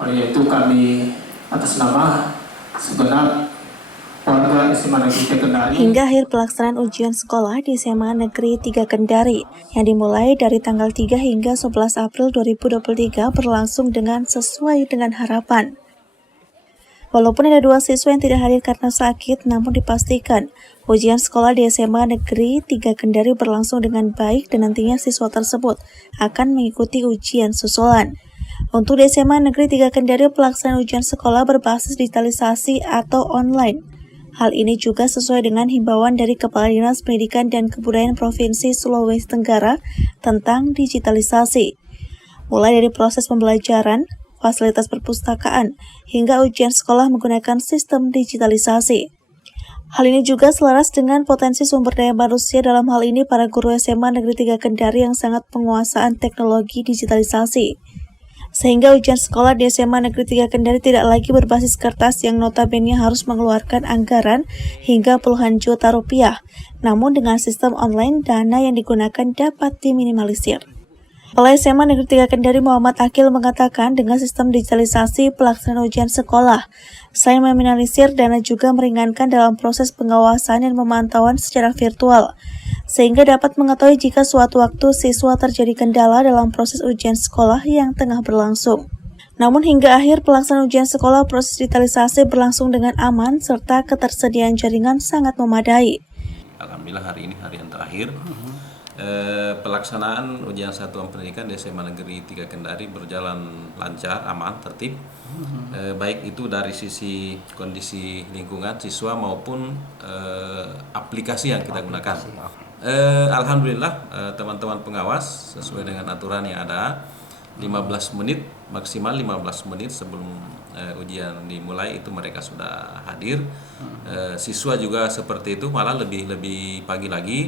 Oleh itu kami atas nama segenap warga SMA Negeri 3 Kendari hingga akhir pelaksanaan ujian sekolah di SMA Negeri 3 Kendari yang dimulai dari tanggal 3 hingga 11 April 2023 berlangsung dengan sesuai dengan harapan. Walaupun ada 2 siswa yang tidak hadir karena sakit, namun dipastikan ujian sekolah di SMA Negeri 3 Kendari berlangsung dengan baik dan nantinya siswa tersebut akan mengikuti ujian susulan. Untuk di SMA Negeri 3 Kendari, pelaksanaan ujian sekolah berbasis digitalisasi atau online. Hal ini juga sesuai dengan himbauan dari Kepala Dinas Pendidikan dan Kebudayaan Provinsi Sulawesi Tenggara tentang digitalisasi. Mulai dari proses pembelajaran, fasilitas perpustakaan, hingga ujian sekolah menggunakan sistem digitalisasi. Hal ini juga selaras dengan potensi sumber daya manusia, dalam hal ini para guru SMA Negeri 3 Kendari yang sangat penguasaan teknologi digitalisasi. Sehingga ujian sekolah di SMA Negeri 3 Kendari tidak lagi berbasis kertas yang notabene harus mengeluarkan anggaran hingga puluhan juta rupiah. Namun dengan sistem online, dana yang digunakan dapat diminimalisir. Kepala SMA Negeri 3 Kendari Muhammad Akil mengatakan dengan sistem digitalisasi pelaksanaan ujian sekolah, selain meminimalisir, dana juga meringankan dalam proses pengawasan dan pemantauan secara virtual, sehingga dapat mengetahui jika suatu waktu siswa terjadi kendala dalam proses ujian sekolah yang tengah berlangsung. Namun hingga akhir pelaksanaan ujian sekolah, proses digitalisasi berlangsung dengan aman serta ketersediaan jaringan sangat memadai. Alhamdulillah hari ini hari yang terakhir. Pelaksanaan ujian satuan pendidikan di SMA Negeri 3 Kendari berjalan lancar, aman, tertib. Baik itu dari sisi kondisi lingkungan siswa maupun aplikasi yang kita gunakan. Alhamdulillah teman-teman pengawas sesuai dengan aturan yang ada 15 menit maksimal 15 menit sebelum ujian dimulai itu mereka sudah hadir. Siswa juga seperti itu, malah lebih pagi lagi.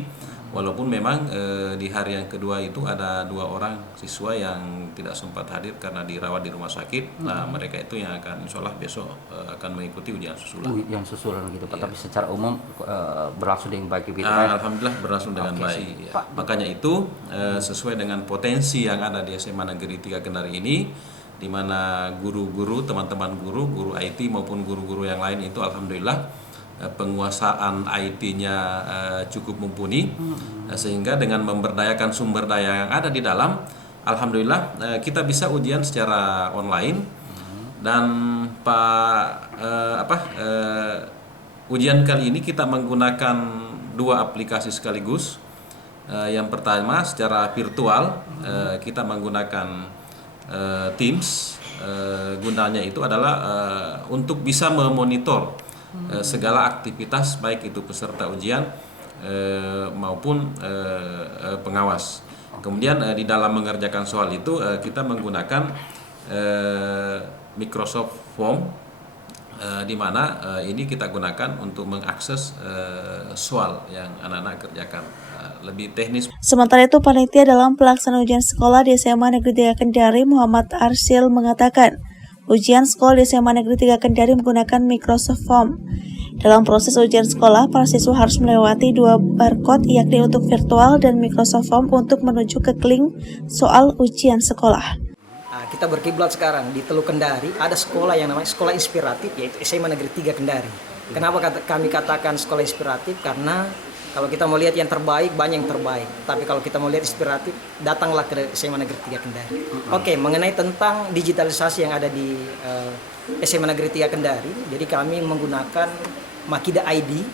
Walaupun memang di hari yang kedua itu ada 2 orang siswa yang tidak sempat hadir karena dirawat di rumah sakit. Nah, mereka itu yang akan insya Allah besok akan mengikuti ujian susulan. Yang susulan gitu Pak, Iya. tapi secara umum berlangsung dengan baik gitu. Alhamdulillah berlangsung dengan baik. Ya. Makanya itu sesuai dengan potensi yang ada di SMA Negeri 3 Kendari ini, di mana guru-guru, teman-teman guru IT maupun guru-guru yang lain itu alhamdulillah penguasaan IT-nya cukup mumpuni, sehingga dengan memberdayakan sumber daya yang ada di dalam, alhamdulillah kita bisa ujian secara online. Dan ujian kali ini kita menggunakan 2 aplikasi sekaligus. Yang pertama secara virtual, kita menggunakan Teams. Gunanya itu adalah untuk bisa memonitor segala aktivitas baik itu peserta ujian maupun pengawas. Kemudian di dalam mengerjakan soal itu kita menggunakan Microsoft Form, di mana ini kita gunakan untuk mengakses soal yang anak-anak kerjakan, lebih teknis. Sementara itu, panitia dalam pelaksanaan ujian sekolah di SMA Negeri 3 Kendari Muhammad Arsyil mengatakan, ujian sekolah di SMA Negeri 3 Kendari menggunakan Microsoft Form. Dalam proses ujian sekolah, para siswa harus melewati 2 barcode, yakni untuk virtual dan Microsoft Form untuk menuju ke link soal ujian sekolah. Kita berkiblat sekarang di Teluk Kendari, ada sekolah yang namanya sekolah inspiratif, yaitu SMA Negeri 3 Kendari. Kenapa kami katakan sekolah inspiratif? Karena kalau kita mau lihat yang terbaik, banyak yang terbaik. Tapi kalau kita mau lihat inspiratif, datanglah ke SMA Negeri 3 Kendari. Oke, mengenai tentang digitalisasi yang ada di SMA Negeri 3 Kendari, jadi kami menggunakan Makida ID.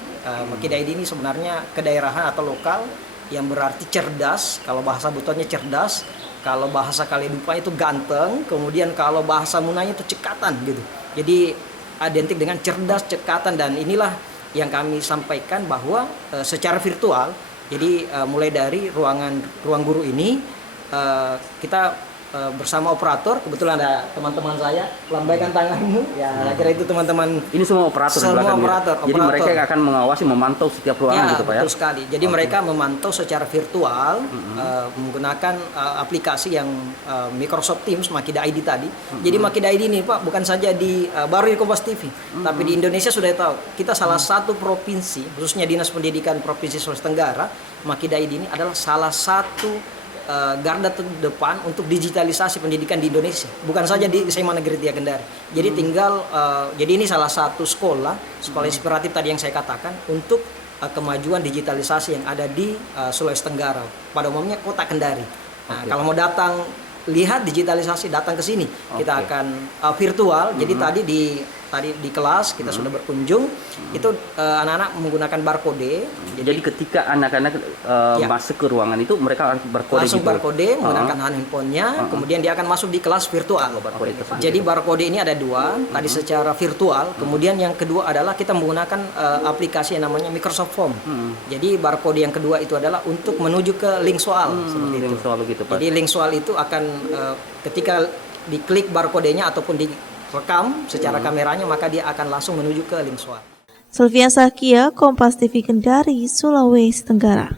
Makida ID ini sebenarnya kedaerahan atau lokal, yang berarti cerdas. Kalau bahasa butonnya cerdas, kalau bahasa Kaledupa itu ganteng, kemudian kalau bahasa Munanya itu cekatan gitu. Jadi identik dengan cerdas, cekatan, dan inilah yang kami sampaikan bahwa secara virtual, jadi mulai dari ruang guru ini kita bersama operator, kebetulan ada teman-teman saya, lambaikan tanganmu, ya kira itu teman-teman. Ini semua operator. Semua operator. Jadi mereka yang akan mengawasi, memantau setiap ruangan Ya, gitu Pak ya? betul sekali. Jadi mereka memantau secara virtual menggunakan aplikasi yang Microsoft Teams, Makida ID tadi. Jadi Makida ID ini Pak bukan saja baru di Kompas TV, tapi di Indonesia sudah tahu. Kita salah satu provinsi, khususnya Dinas Pendidikan Provinsi Sulawesi Tenggara, Makida ID ini adalah salah satu garda terdepan untuk digitalisasi pendidikan di Indonesia, bukan saja di SMA Negeri 3 Kendari. Jadi tinggal jadi ini salah satu sekolah inspiratif tadi yang saya katakan untuk kemajuan digitalisasi yang ada di Sulawesi Tenggara, pada umumnya Kota Kendari. Nah, kalau mau datang lihat digitalisasi, datang ke sini. Kita akan virtual. Jadi tadi di kelas kita sudah berkunjung, itu anak-anak menggunakan barcode. Jadi ketika anak-anak masuk ke ruangan itu mereka harus berkode langsung gitu. barcode menggunakan handphonenya, kemudian dia akan masuk di kelas virtual. Jadi barcode ini ada dua, tadi secara virtual, kemudian yang kedua adalah kita menggunakan aplikasi yang namanya Microsoft Form. Jadi barcode yang kedua itu adalah untuk menuju ke link soal seperti itu. Link soal gitu, Pak. Jadi link soal itu akan ketika diklik barcode-nya ataupun direkam secara kameranya, maka dia akan langsung menuju ke link soal. Sylvia Sakia, Kompas TV Kendari, Sulawesi Tenggara.